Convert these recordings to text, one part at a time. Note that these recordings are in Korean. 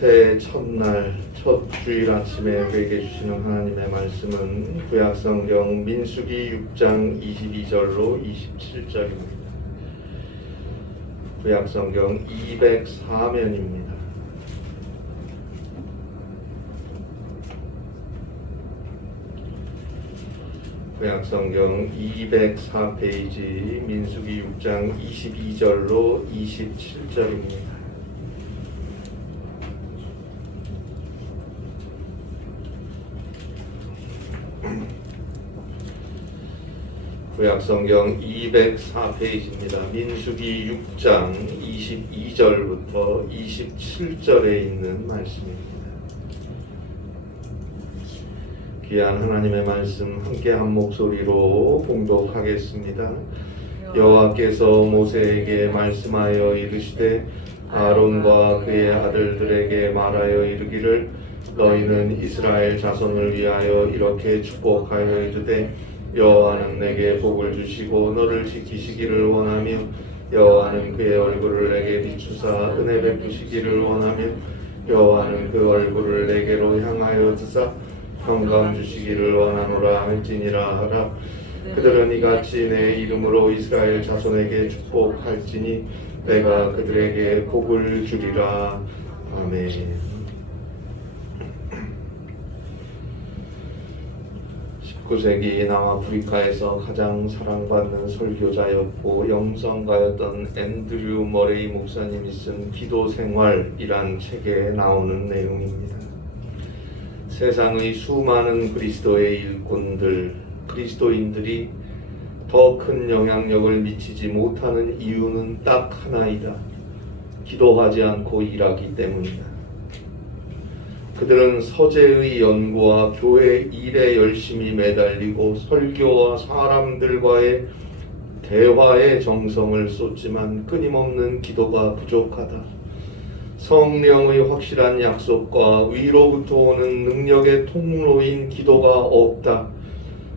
새해 첫날 첫 주일 아침에 우리에게 주시는 하나님의 말씀은 구약성경 민수기 6장 22절로 27절입니다. 구약성경 204면입니다. 구약성경 204페이지 민수기 6장 22절로 27절입니다. 구약성경 204페이지입니다. 민수기 6장 22절부터 27절에 있는 말씀입니다. 귀한 하나님의 말씀 함께 한 목소리로 봉독하겠습니다. 여호와께서 모세에게 말씀하여 이르시되 아론과 그의 아들들에게 말하여 이르기를 너희는 이스라엘 자손을 위하여 이렇게 축복하여 이르되 여호와는 내게 복을 주시고 너를 지키시기를 원하며 여호와는 그의 얼굴을 내게 비추사 은혜 베푸시기를 원하며 여호와는 그 얼굴을 내게로 향하여 드사 평강 주시기를 원하노라 할지니라 하라. 그들은 이같이 내 이름으로 이스라엘 자손에게 축복할지니 내가 그들에게 복을 주리라. 아멘. 19세기 남아프리카에서 가장 사랑받는 설교자였고 영성가였던 앤드류 머레이 목사님이 쓴 기도생활이란 책에 나오는 내용입니다. 세상의 수많은 그리스도의 일꾼들, 그리스도인들이 더 큰 영향력을 미치지 못하는 이유는 딱 하나이다. 기도하지 않고 일하기 때문이다. 그들은 서재의 연구와 교회 일에 열심히 매달리고 설교와 사람들과의 대화에 정성을 쏟지만 끊임없는 기도가 부족하다. 성령의 확실한 약속과 위로부터 오는 능력의 통로인 기도가 없다.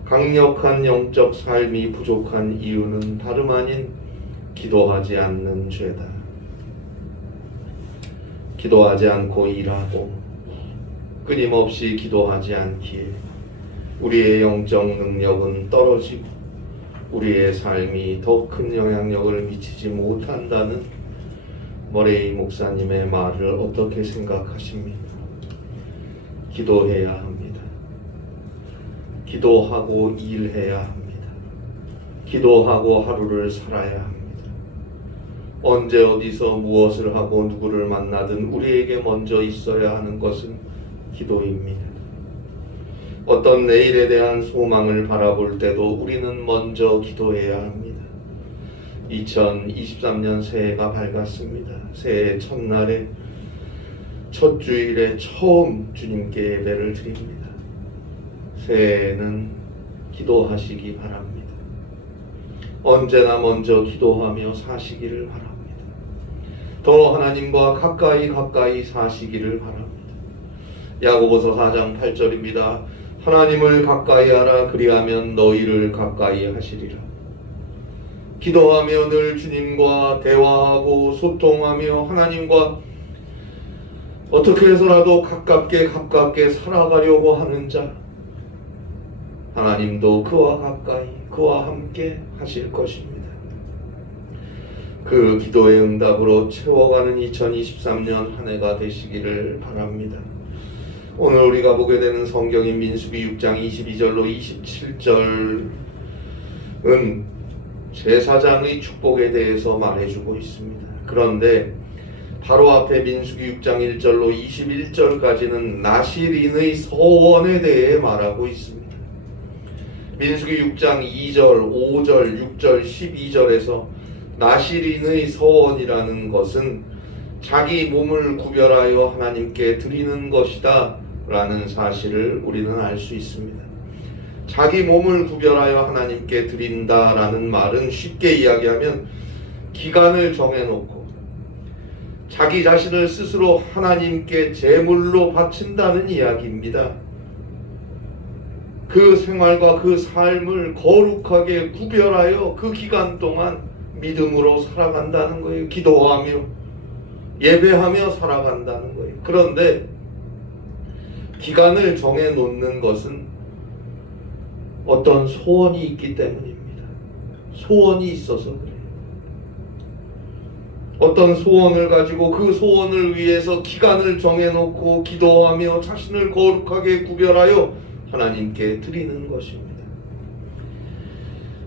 강력한 영적 삶이 부족한 이유는 다름 아닌 기도하지 않는 죄다. 기도하지 않고 일하고 끊임없이 기도하지 않기에 우리의 영적 능력은 떨어지고 우리의 삶이 더 큰 영향력을 미치지 못한다는 머레이 목사님의 말을 어떻게 생각하십니까? 기도해야 합니다. 기도하고 일해야 합니다. 기도하고 하루를 살아야 합니다. 언제 어디서 무엇을 하고 누구를 만나든 우리에게 먼저 있어야 하는 것은 기도입니다. 어떤 내일에 대한 소망을 바라볼 때도 우리는 먼저 기도해야 합니다. 2023년 새해가 밝았습니다. 새해 첫날에 첫 주일에 처음 주님께 예배를 드립니다. 새해에는 기도하시기 바랍니다. 언제나 먼저 기도하며 사시기를 바랍니다. 더 하나님과 가까이 사시기를 바랍니다. 야고보서 4장 8절입니다. 하나님을 가까이 하라. 그리하면 너희를 가까이 하시리라. 기도하며 늘 주님과 대화하고 소통하며 하나님과 어떻게 해서라도 가깝게 살아가려고 하는 자, 하나님도 그와 가까이 그와 함께 하실 것입니다. 그 기도의 응답으로 채워가는 2023년 한 해가 되시기를 바랍니다. 오늘 우리가 보게 되는 성경인 민수기 6장 22절로 27절은 제사장의 축복에 대해서 말해주고 있습니다. 그런데 바로 앞에 민수기 6장 1절로 21절까지는 나실인의 서원에 대해 말하고 있습니다. 민수기 6장 2절, 5절, 6절, 12절에서 나실인의 서원이라는 것은 자기 몸을 구별하여 하나님께 드리는 것이다 라는 사실을 우리는 알 수 있습니다. 자기 몸을 구별하여 하나님께 드린다라는 말은 쉽게 이야기하면 기간을 정해놓고 자기 자신을 스스로 하나님께 제물로 바친다는 이야기입니다. 그 생활과 그 삶을 거룩하게 구별하여 그 기간 동안 믿음으로 살아간다는 거예요. 기도하며 예배하며 살아간다는 거예요. 그런데 기간을 정해 놓는 것은 어떤 소원이 있기 때문입니다. 소원이 있어서 그래요. 어떤 소원을 가지고 그 소원을 위해서 기간을 정해놓고 기도하며 자신을 거룩하게 구별하여 하나님께 드리는 것입니다.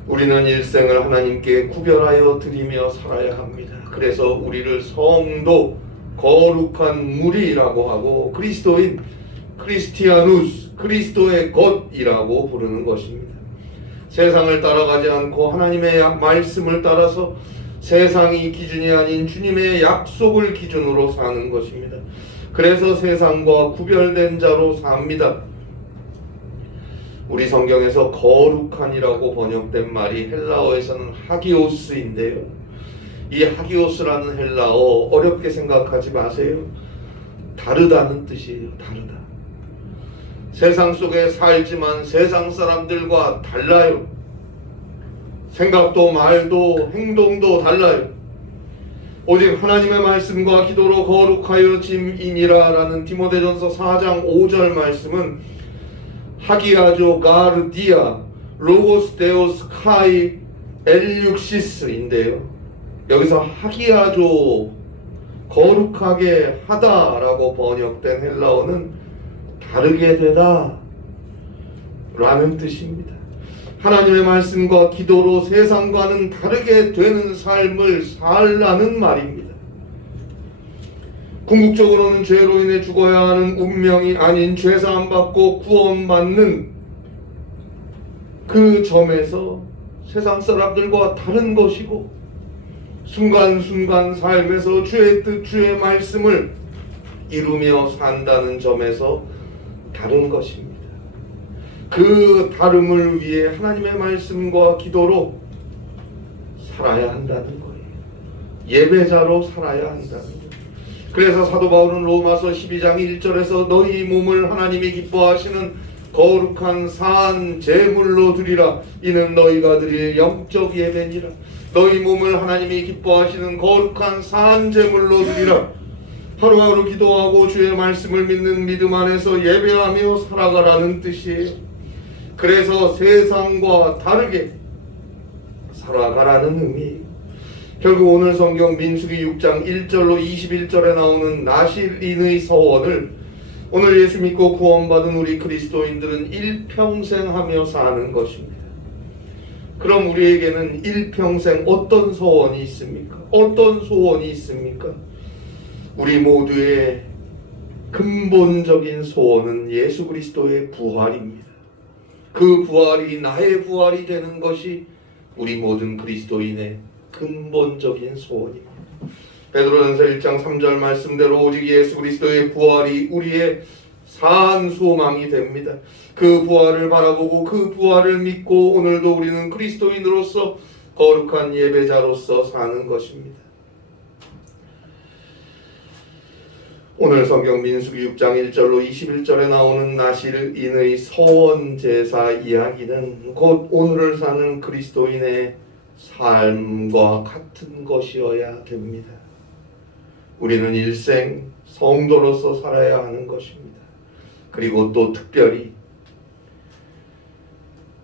우리는 일생을 하나님께 구별하여 드리며 살아야 합니다. 그래서 우리를 성도, 거룩한 무리라고 하고 그리스도인, 크리스티아누스, 그리스도의 것이라고 부르는 것입니다. 세상을 따라가지 않고 하나님의 말씀을 따라서 세상이 기준이 아닌 주님의 약속을 기준으로 사는 것입니다. 그래서 세상과 구별된 자로 삽니다. 우리 성경에서 거룩한이라고 번역된 말이 헬라어에서는 하기오스인데요. 이 하기오스라는 헬라어 어렵게 생각하지 마세요. 다르다는 뜻이에요. 다르다. 세상 속에 살지만 세상 사람들과 달라요. 생각도 말도 행동도 달라요. 오직 하나님의 말씀과 기도로 거룩하여 짐이니라 라는 디모데전서 4장 5절 말씀은 하기아조 가르디아 로고스 데오스 카이 엘육시스인데요. 여기서 하기아조 거룩하게 하다라고 번역된 헬라어는 다르게 되다 라는 뜻입니다. 하나님의 말씀과 기도로 세상과는 다르게 되는 삶을 살라는 말입니다. 궁극적으로는 죄로 인해 죽어야 하는 운명이 아닌 죄사함 받고 구원받는 그 점에서 세상 사람들과 다른 것이고 순간순간 삶에서 주의 뜻, 주의 말씀을 이루며 산다는 점에서 다른 것입니다. 그 다름을 위해 하나님의 말씀과 기도로 살아야 한다는 거예요. 예배자로 살아야 한다는 거예요. 그래서 사도 바울은 로마서 12장 1절에서 너희 몸을 하나님이 기뻐하시는 거룩한 산 제물로 드리라. 이는 너희가 드릴 영적 예배니라. 너희 몸을 하나님이 기뻐하시는 거룩한 산 제물로 드리라. 하루하루 기도하고 주의 말씀을 믿는 믿음 안에서 예배하며 살아가라는 뜻이에요. 그래서 세상과 다르게 살아가라는 의미예요. 결국 오늘 성경 민수기 6장 1절로 21절에 나오는 나실인의 서원을 오늘 예수 믿고 구원받은 우리 그리스도인들은 일평생 하며 사는 것입니다. 그럼 우리에게는 일평생 어떤 소원이 있습니까? 어떤 소원이 있습니까? 우리 모두의 근본적인 소원은 예수 그리스도의 부활입니다. 그 부활이 나의 부활이 되는 것이 우리 모든 그리스도인의 근본적인 소원입니다. 베드로전서 1장 3절 말씀대로 오직 예수 그리스도의 부활이 우리의 산 소망이 됩니다. 그 부활을 바라보고 그 부활을 믿고 오늘도 우리는 그리스도인으로서 거룩한 예배자로서 사는 것입니다. 오늘 성경 민수기 6장 1절로 21절에 나오는 나실인의 서원 제사 이야기는 곧 오늘을 사는 그리스도인의 삶과 같은 것이어야 됩니다. 우리는 일생 성도로서 살아야 하는 것입니다. 그리고 또 특별히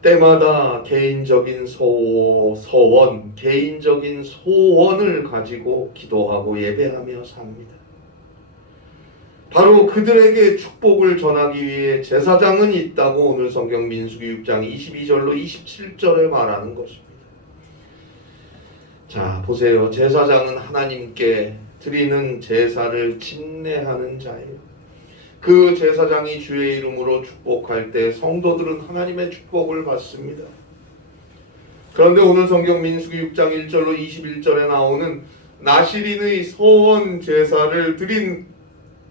때마다 개인적인 서원, 개인적인 소원을 가지고 기도하고 예배하며 삽니다. 바로 그들에게 축복을 전하기 위해 제사장은 있다고 오늘 성경 민수기 6장 22절로 27절에 말하는 것입니다. 자, 보세요. 제사장은 하나님께 드리는 제사를 집례하는 자예요. 그 제사장이 주의 이름으로 축복할 때 성도들은 하나님의 축복을 받습니다. 그런데 오늘 성경 민수기 6장 1절로 21절에 나오는 나실인의 서원 제사를 드린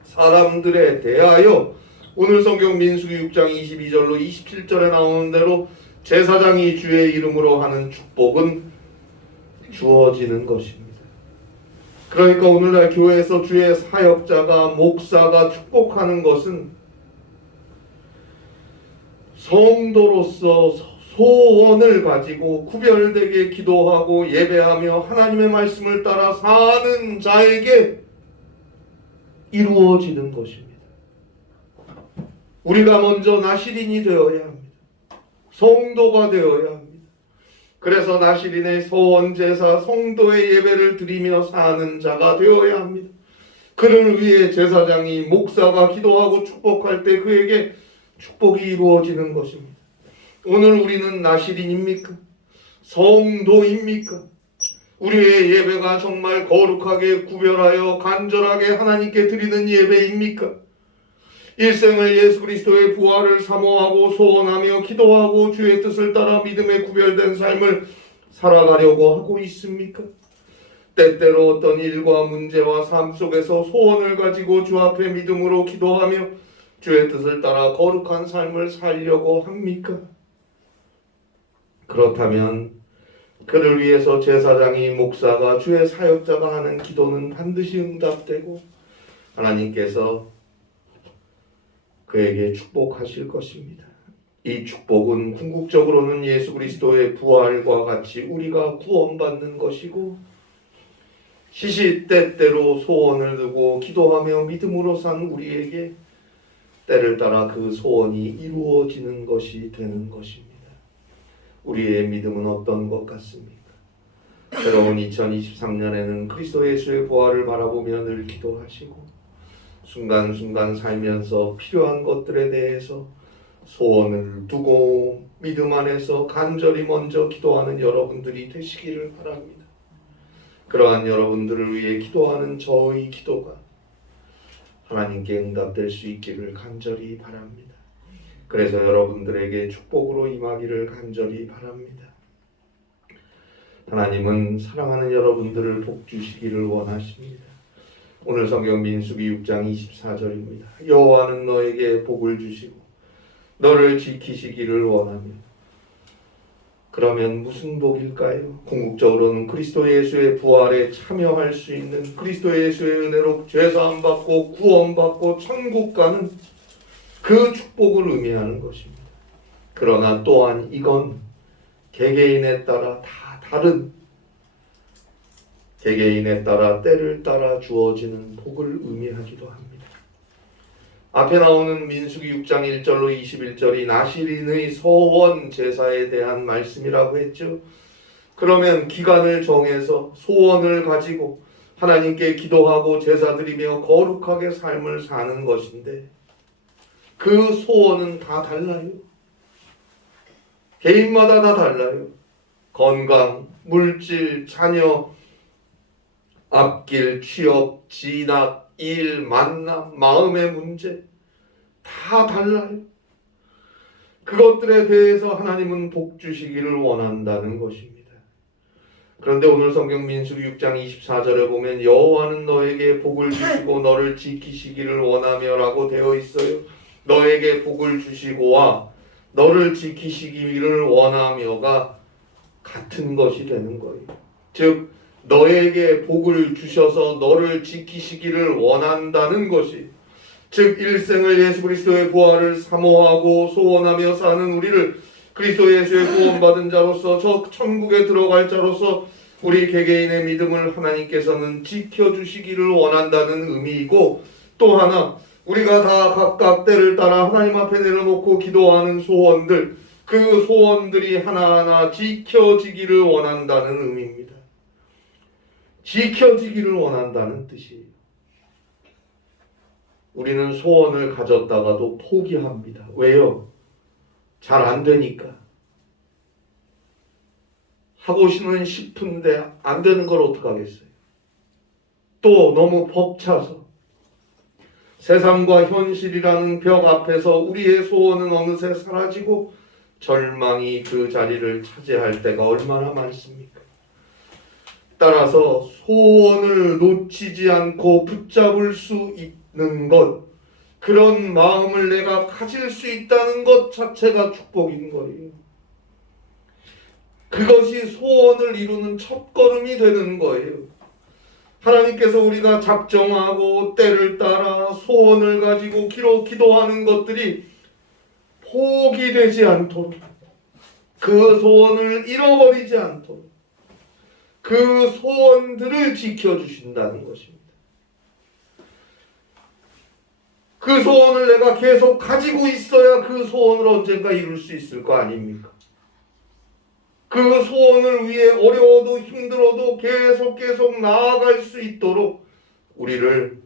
사람들에 대하여 오늘 성경 민수기 6장 22절로 27절에 나오는 대로 제사장이 주의 이름으로 하는 축복은 주어지는 것입니다. 그러니까 오늘날 교회에서 주의 사역자가 목사가 축복하는 것은 성도로서 소원을 가지고 구별되게 기도하고 예배하며 하나님의 말씀을 따라 사는 자에게 이루어지는 것입니다. 우리가 먼저 나시린이 되어야 합니다. 성도가 되어야 합니다. 그래서 나시린의 소원 제사 성도의 예배를 드리며 사는 자가 되어야 합니다. 그를 위해 제사장이 목사가 기도하고 축복할 때 그에게 축복이 이루어지는 것입니다. 오늘 우리는 나시린입니까? 성도입니까? 우리의 예배가 정말 거룩하게 구별하여 간절하게 하나님께 드리는 예배입니까? 일생을 예수 그리스도의 부활을 사모하고 소원하며 기도하고 주의 뜻을 따라 믿음에 구별된 삶을 살아가려고 하고 있습니까? 때때로 어떤 일과 문제와 삶 속에서 소원을 가지고 주 앞에 믿음으로 기도하며 주의 뜻을 따라 거룩한 삶을 살려고 합니까? 그렇다면 그를 위해서 제사장이 목사가 주의 사역자가 하는 기도는 반드시 응답되고 하나님께서 그에게 축복하실 것입니다. 이 축복은 궁극적으로는 예수 그리스도의 부활과 같이 우리가 구원받는 것이고 시시때때로 소원을 두고 기도하며 믿음으로 산 우리에게 때를 따라 그 소원이 이루어지는 것이 되는 것입니다. 우리의 믿음은 어떤 것 같습니까? 새로운 2023년에는 그리스도 예수의 부활을 바라보며 늘 기도하시고 순간순간 살면서 필요한 것들에 대해서 소원을 두고 믿음 안에서 간절히 먼저 기도하는 여러분들이 되시기를 바랍니다. 그러한 여러분들을 위해 기도하는 저의 기도가 하나님께 응답될 수 있기를 간절히 바랍니다. 그래서 여러분들에게 축복으로 임하기를 간절히 바랍니다. 하나님은 사랑하는 여러분들을 복 주시기를 원하십니다. 오늘 성경 민수기 6장 24절입니다. 여호와는 너에게 복을 주시고 너를 지키시기를 원하며. 그러면 무슨 복일까요? 궁극적으로는 그리스도 예수의 부활에 참여할 수 있는 그리스도 예수의 은혜로 죄사함 받고 구원받고 천국 가는 그 축복을 의미하는 것입니다. 그러나 또한 이건 개개인에 따라 다 다른 개개인에 따라 때를 따라 주어지는 복을 의미하기도 합니다. 앞에 나오는 민수기 6장 1절로 21절이 나시린의 소원 제사에 대한 말씀이라고 했죠. 그러면 기간을 정해서 소원을 가지고 하나님께 기도하고 제사 드리며 거룩하게 삶을 사는 것인데 그 소원은 다 달라요. 개인마다 다 달라요. 건강, 물질, 자녀, 앞길, 취업, 진학, 일, 만남, 마음의 문제 다 달라요. 그것들에 대해서 하나님은 복 주시기를 원한다는 것입니다. 그런데 오늘 성경 민수기 6장 24절에 보면 여호와는 너에게 복을 주시고 너를 지키시기를 원하며 라고 되어 있어요. 너에게 복을 주시고와 너를 지키시기를 원하며가 같은 것이 되는 거예요. 즉 너에게 복을 주셔서 너를 지키시기를 원한다는 것이 즉 일생을 예수 그리스도의 부활을 사모하고 소원하며 사는 우리를 그리스도 예수의 구원받은 자로서 저 천국에 들어갈 자로서 우리 개개인의 믿음을 하나님께서는 지켜주시기를 원한다는 의미이고 또 하나 우리가 다 각각 때를 따라 하나님 앞에 내려놓고 기도하는 소원들 그 소원들이 하나하나 지켜지기를 원한다는 의미입니다. 지켜지기를 원한다는 뜻이에요. 우리는 소원을 가졌다가도 포기합니다. 왜요? 잘 안 되니까. 하고 싶은데 안 되는 걸 어떡하겠어요? 또 너무 벅차서 세상과 현실이라는 벽 앞에서 우리의 소원은 어느새 사라지고 절망이 그 자리를 차지할 때가 얼마나 많습니까? 따라서 소원을 놓치지 않고 붙잡을 수 있는 것, 그런 마음을 내가 가질 수 있다는 것 자체가 축복인 거예요. 그것이 소원을 이루는 첫걸음이 되는 거예요. 하나님께서 우리가 작정하고 때를 따라 소원을 가지고 기도하는 것들이 포기되지 않도록 그 소원을 잃어버리지 않도록 그 소원들을 지켜주신다는 것입니다. 그 소원을 내가 계속 가지고 있어야 그 소원을 언젠가 이룰 수 있을 거 아닙니까? 그 소원을 위해 어려워도 힘들어도 계속 나아갈 수 있도록 우리를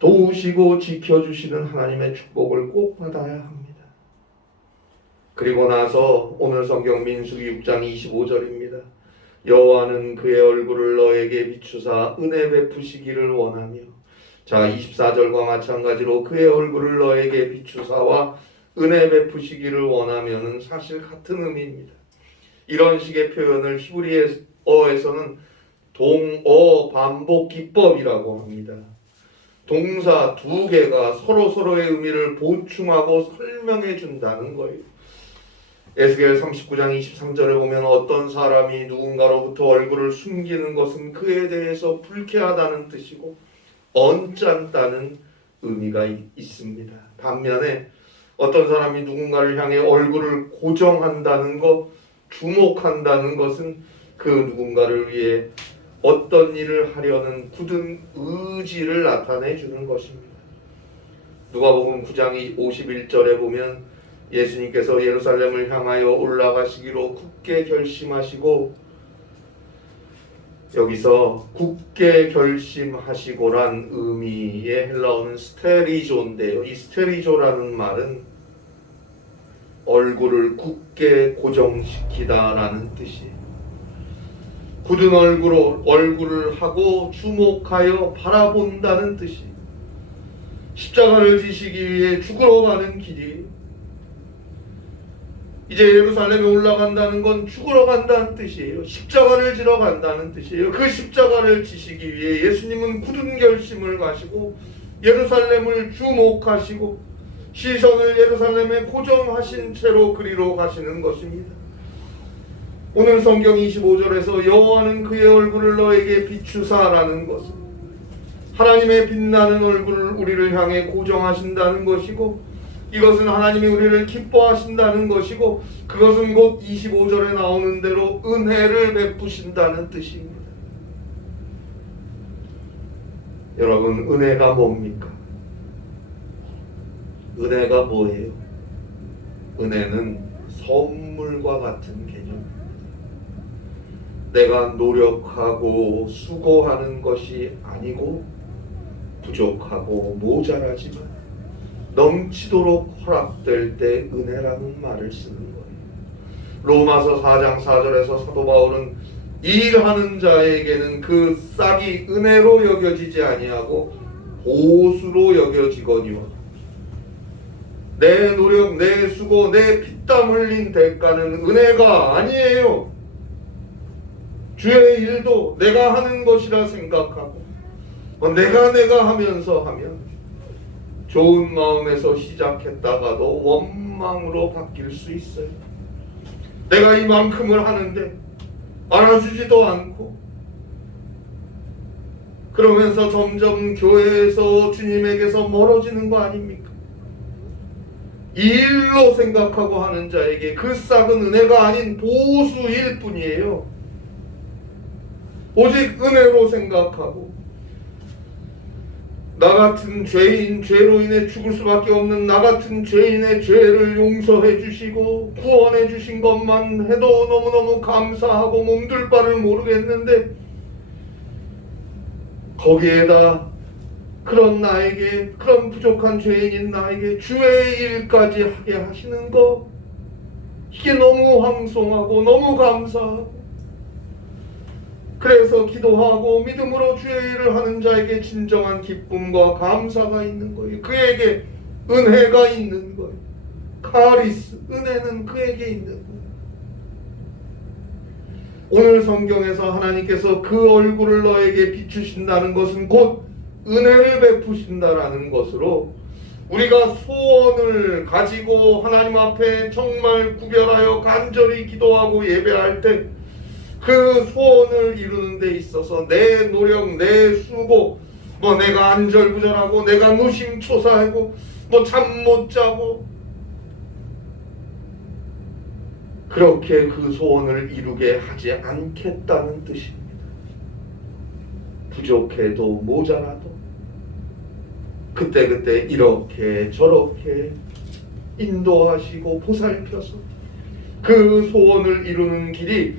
도우시고 지켜주시는 하나님의 축복을 꼭 받아야 합니다. 그리고 나서 오늘 성경 민수기 6장 25절입니다. 여호와는 그의 얼굴을 너에게 비추사 은혜 베푸시기를 원하며, 자 24절과 마찬가지로 그의 얼굴을 너에게 비추사와 은혜 베푸시기를 원하면은 사실 같은 의미입니다. 이런 식의 표현을 히브리어에서는 동어 반복 기법이라고 합니다. 동사 두 개가 서로의 의미를 보충하고 설명해 준다는 거예요. 에스겔 39장 23절에 보면 어떤 사람이 누군가로부터 얼굴을 숨기는 것은 그에 대해서 불쾌하다는 뜻이고 언짢다는 의미가 있습니다. 반면에 어떤 사람이 누군가를 향해 얼굴을 고정한다는 것, 주목한다는 것은 그 누군가를 위해 어떤 일을 하려는 굳은 의지를 나타내 주는 것입니다. 누가복음 9장 51절에 보면 예수님께서 예루살렘을 향하여 올라가시기로 굳게 결심하시고, 여기서 굳게 결심하시고란 의미의 헬라어는 스테리조인데요. 이 스테리조라는 말은 얼굴을 굳게 고정시키다라는 뜻이에요. 굳은 얼굴을 하고 주목하여 바라본다는 뜻이에요. 십자가를 지시기 위해 죽으러 가는 길이에요. 이제 예루살렘에 올라간다는 건 죽으러 간다는 뜻이에요. 십자가를 지러 간다는 뜻이에요. 그 십자가를 지시기 위해 예수님은 굳은 결심을 가시고 예루살렘을 주목하시고 시선을 예루살렘에 고정하신 채로 그리로 가시는 것입니다. 오늘 성경 25절에서 여호와는 그의 얼굴을 너에게 비추사라는 것은 하나님의 빛나는 얼굴을 우리를 향해 고정하신다는 것이고, 이것은 하나님이 우리를 기뻐하신다는 것이고, 그것은 곧 25절에 나오는 대로 은혜를 베푸신다는 뜻입니다. 여러분, 은혜가 뭡니까? 은혜가 뭐예요? 은혜는 선물과 같은 개념입니다. 내가 노력하고 수고하는 것이 아니고 부족하고 모자라지만 넘치도록 허락될 때 은혜라는 말을 쓰는 거예요. 로마서 4장 4절에서 사도 바울은 일하는 자에게는 그 싹이 은혜로 여겨지지 아니하고 보수로 여겨지거니와, 내 노력, 내 수고, 내 피땀 흘린 대가는 은혜가 아니에요. 주의 일도 내가 하는 것이라 생각하고 내가 하면서 하면 좋은 마음에서 시작했다가도 원망으로 바뀔 수 있어요. 내가 이만큼을 하는데 알아주지도 않고, 그러면서 점점 교회에서 주님에게서 멀어지는 거 아닙니까? 이 일로 생각하고 하는 자에게 그 싹은 은혜가 아닌 보수일 뿐이에요. 오직 은혜로 생각하고 나 같은 죄인, 죄로 인해 죽을 수밖에 없는 나 같은 죄인의 죄를 용서해 주시고 구원해 주신 것만 해도 너무너무 감사하고 몸둘 바를 모르겠는데, 거기에다 그런 나에게, 그런 부족한 죄인인 나에게 주의 일까지 하게 하시는 거, 이게 너무 황송하고 너무 감사하고, 그래서 기도하고 믿음으로 주의 일을 하는 자에게 진정한 기쁨과 감사가 있는 거예요. 그에게 은혜가 있는 거예요. 카리스, 은혜는 그에게 있는 거예요. 오늘 성경에서 하나님께서 그 얼굴을 너에게 비추신다는 것은 곧 은혜를 베푸신다라는 것으로, 우리가 소원을 가지고 하나님 앞에 정말 구별하여 간절히 기도하고 예배할 때 그 소원을 이루는 데 있어서 내 노력, 내 수고, 내가 안절부절하고 내가 노심초사하고 잠 못 자고 그렇게 그 소원을 이루게 하지 않겠다는 뜻입니다. 부족해도 모자라도 그때그때 이렇게 저렇게 인도하시고 보살펴서 그 소원을 이루는 길이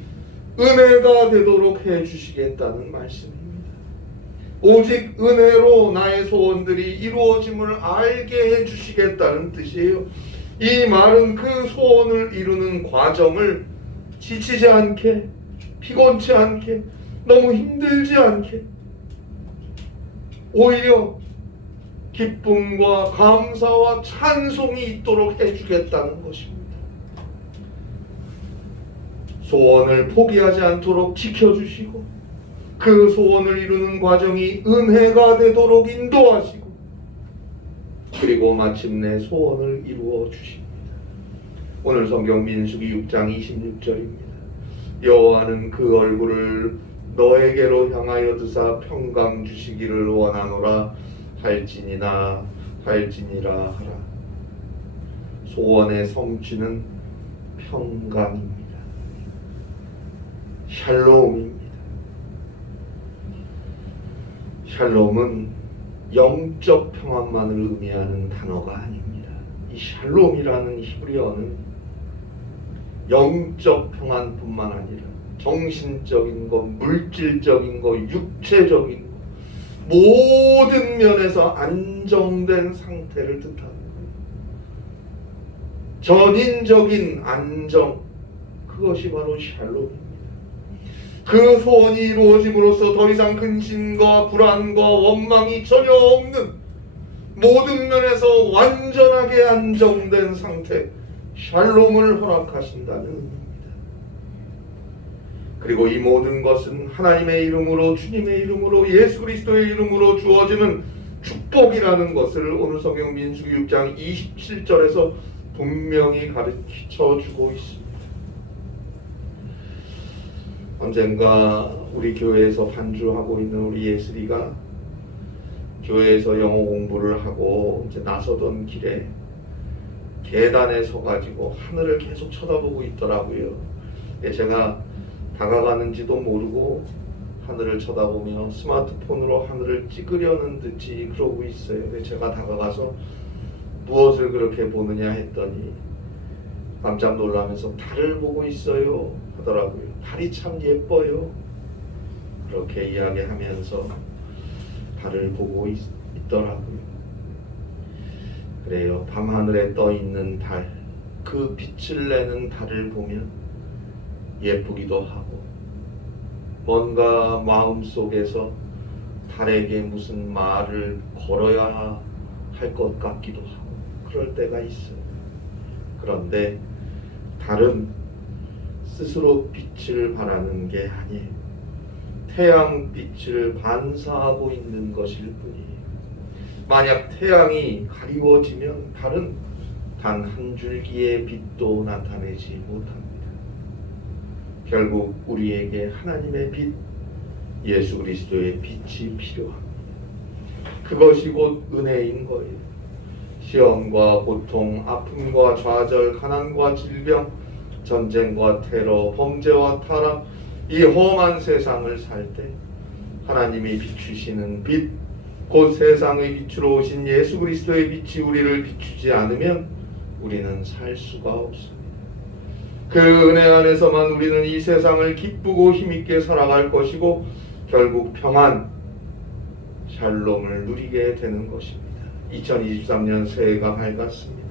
은혜가 되도록 해주시겠다는 말씀입니다. 오직 은혜로 나의 소원들이 이루어짐을 알게 해주시겠다는 뜻이에요. 이 말은 그 소원을 이루는 과정을 지치지 않게, 피곤치 않게, 너무 힘들지 않게, 오히려 기쁨과 감사와 찬송이 있도록 해주겠다는 것입니다. 소원을 포기하지 않도록 지켜주시고 그 소원을 이루는 과정이 은혜가 되도록 인도하시고 그리고 마침내 소원을 이루어 주십니다. 오늘 성경 민수기 6장 26절입니다. 여호와는 그 얼굴을 너에게로 향하여 드사 평강 주시기를 원하노라 할지니라 하라. 소원의 성취는 평강입니다. 샬롬입니다. 샬롬은 영적 평안만을 의미하는 단어가 아닙니다. 이 샬롬이라는 히브리어는 영적 평안뿐만 아니라 정신적인 것, 물질적인 것, 육체적인 것, 모든 면에서 안정된 상태를 뜻하는 거예요. 전인적인 안정, 그것이 바로 샬롬입니다. 그 소원이 이루어짐으로써 더 이상 근심과 불안과 원망이 전혀 없는 모든 면에서 완전하게 안정된 상태, 샬롬을 허락하신다는 의미입니다. 그리고 이 모든 것은 하나님의 이름으로, 주님의 이름으로, 예수 그리스도의 이름으로 주어지는 축복이라는 것을 오늘 성경 민수기 6장 27절에서 분명히 가르쳐 주고 있습니다. 언젠가 우리 교회에서 반주하고 있는 우리 예슬이가 교회에서 영어 공부를 하고 이제 나서던 길에 계단에 서가지고 하늘을 계속 쳐다보고 있더라고요. 제가 다가가는지도 모르고 하늘을 쳐다보며 스마트폰으로 하늘을 찍으려는 듯이 그러고 있어요. 제가 다가가서 무엇을 그렇게 보느냐 했더니 깜짝 놀라면서 달을 보고 있어요 하더라고요. 달이 참 예뻐요. 그렇게 이야기하면서 달을 보고 있더라고요. 그래요. 밤하늘에 떠 있는 달, 그 빛을 내는 달을 보면 예쁘기도 하고 뭔가 마음속에서 달에게 무슨 말을 걸어야 할 것 같기도 하고 그럴 때가 있어요. 그런데 달은 스스로 빛을 발하는 게 아니에요. 태양빛을 반사하고 있는 것일 뿐이에요. 만약 태양이 가리워지면 달은 단 한 줄기의 빛도 나타내지 못합니다. 결국 우리에게 하나님의 빛, 예수 그리스도의 빛이 필요합니다. 그것이 곧 은혜인 거예요. 시험과 고통, 아픔과 좌절, 가난과 질병, 전쟁과 테러, 범죄와 타락, 이 험한 세상을 살 때 하나님이 비추시는 빛, 곧 세상의 빛으로 오신 예수 그리스도의 빛이 우리를 비추지 않으면 우리는 살 수가 없습니다. 그 은혜 안에서만 우리는 이 세상을 기쁘고 힘있게 살아갈 것이고 결국 평안, 샬롬을 누리게 되는 것입니다. 2023년 새해가 밝았습니다.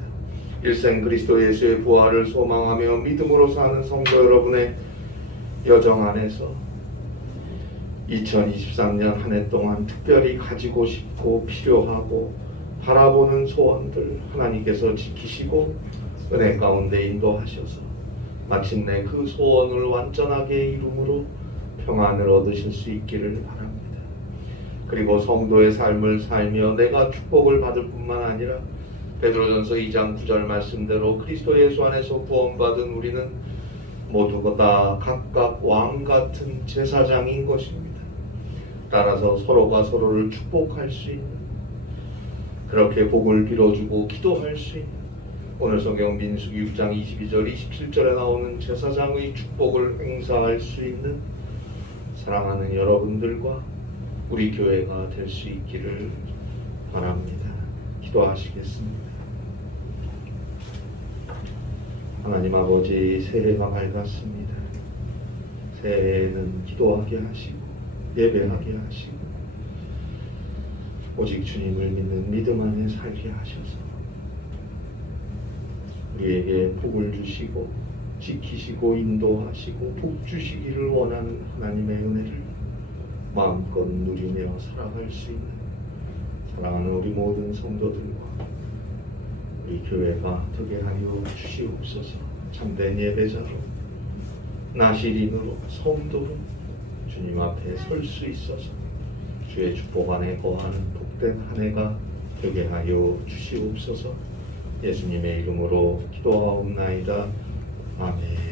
일생 그리스도 예수의 부활을 소망하며 믿음으로 사는 성도 여러분의 여정 안에서 2023년 한 해 동안 특별히 가지고 싶고 필요하고 바라보는 소원들 하나님께서 지키시고 은혜 가운데 인도하셔서 마침내 그 소원을 완전하게 이룸으로 평안을 얻으실 수 있기를 바랍니다. 그리고 성도의 삶을 살며 내가 축복을 받을 뿐만 아니라 베드로전서 2장 9절 말씀대로 그리스도 예수 안에서 구원받은 우리는 모두가 다 각각 왕 같은 제사장인 것입니다. 따라서 서로가 서로를 축복할 수 있는, 그렇게 복을 빌어주고 기도할 수 있는, 오늘 성경 민수기 6장 22절 27절에 나오는 제사장의 축복을 행사할 수 있는 사랑하는 여러분들과 우리 교회가 될 수 있기를 바랍니다. 기도하시겠습니다. 하나님 아버지, 새해가 밝았습니다. 새해에는 기도하게 하시고 예배하게 하시고 오직 주님을 믿는 믿음 안에 살게 하셔서 우리에게 복을 주시고 지키시고 인도하시고 복 주시기를 원하는 하나님의 은혜를 마음껏 누리며 살아갈 수 있는 사랑하는 우리 모든 성도들과 우리 교회가 되게 하여 주시옵소서. 참된 예배자로 나시린으로 성도로 주님 앞에 설 수 있어서 주의 축복 안에 거하는 복된 한 해가 되게 하여 주시옵소서. 예수님의 이름으로 기도하옵나이다. 아멘.